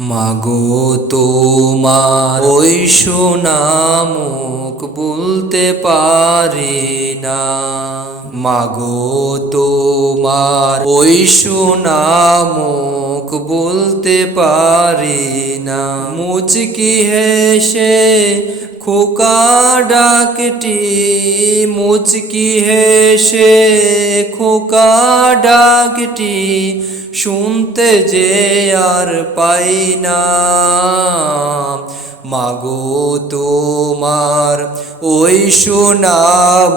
মাগো তোমার, ওই সুনামুখ বলতে পারি না। মাগো তোমার, ওই সুনামুখ বলতে পারি না। মুচকি হেসে খোকা ডাকটি মুচকি হেসে, খোকা ডাকটি শুনতে যে আর পাই না। মাগো তোমার ওই সোনা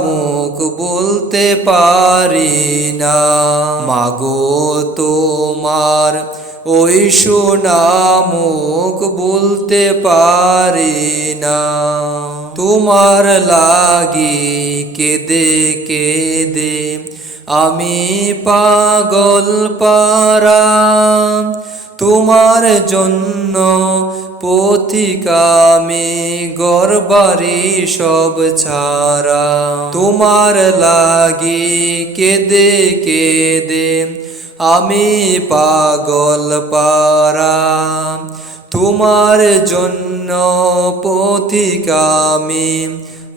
মুখ বলতে পারি না। মাগো তোমার ওই সোনা মুখ বলতে পারি না। তোমার লাগি কেদে কেদে আমি পাগল পারা তোমার জন্য পথিকামে গরবারি সব ছাড়া। তোমার লাগি কেদে কেদে আমি পাগল পারা। তোমার জন্য পথিকামে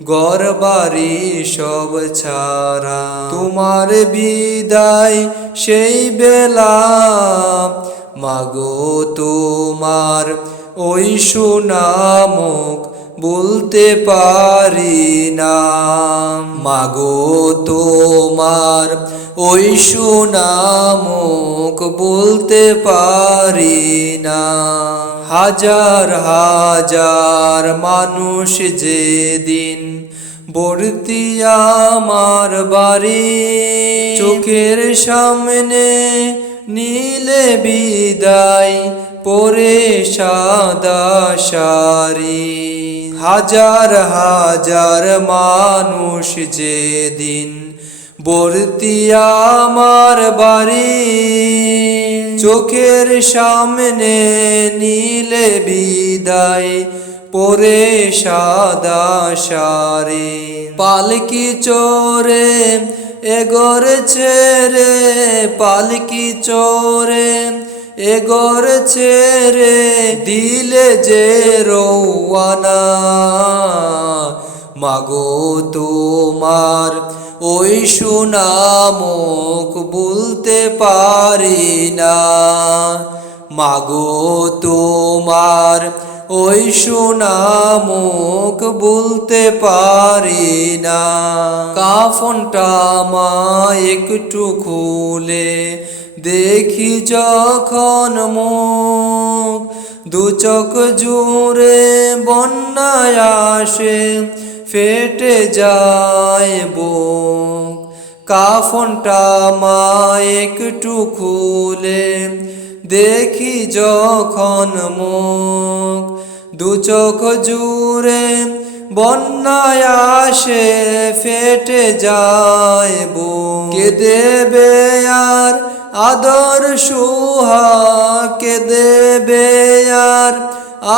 গরবারি সব ছাড়া। তোমার বিদায় সেই বেলা, মাগো তোমার ওই সুনামুখ বলতে পারি না। মাগো তোমার ওই সুনামুখ বলতে পারি না। হাজার হাজার মানুষ যেদিন ভর্তি আমার বাড়ি, চোখের সামনে নীলে বিদায় পরে সাদা সারি হাজার হাজার মানুষ যেদিন ভর্তি আমার বাড়ি, চোখের সামনে নীলে বিদায় পরে সাদা সারি পালকি চোরে এগর ছেড়ে, পালকি চোরে এগর ছেড়ে দিলে যে রৌয়ানা মাগো তোমার ওই সুনামুখ বলতে পারি না। মাগো তোমার ওই সুনামুখ বলতে পারি না। কাফনটা মা একটু খুলে দেখি যখন মুখ দু চোখ জুড়ে বন্যায় আসে, ফেটে যায় বুক। কাফনটা মা একটু খুলে দেখি যখন মুখ দু চোখ জুড়ে বন্যায় আসে, ফেটে যায় বুক কে দেবে আর আদর সুহাগ কে দেবে আর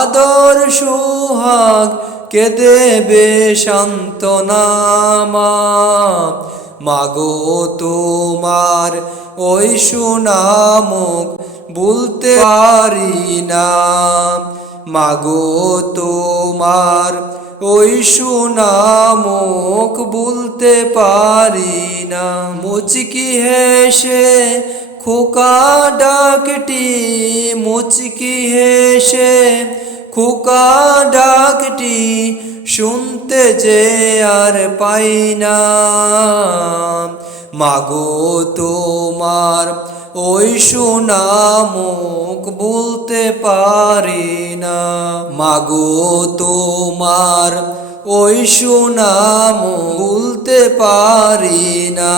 আদর সুহাগ কে দেবে শান্তনামা মাগো তোমার ওই সুনামুখ বলতে পারি না। মাগো তোমার ওই সুনামুখ বলতে পারি না। মুচকি হেসে খোকা ডাকটি, মুচকি হেসে খোকা ডাকটি শুনতে যে আর পাই না। মাগো তোমার ওই সুনামুখ বলতে পারি না। মাগো তোমার ওই সুনামুখ বলতে পারি না।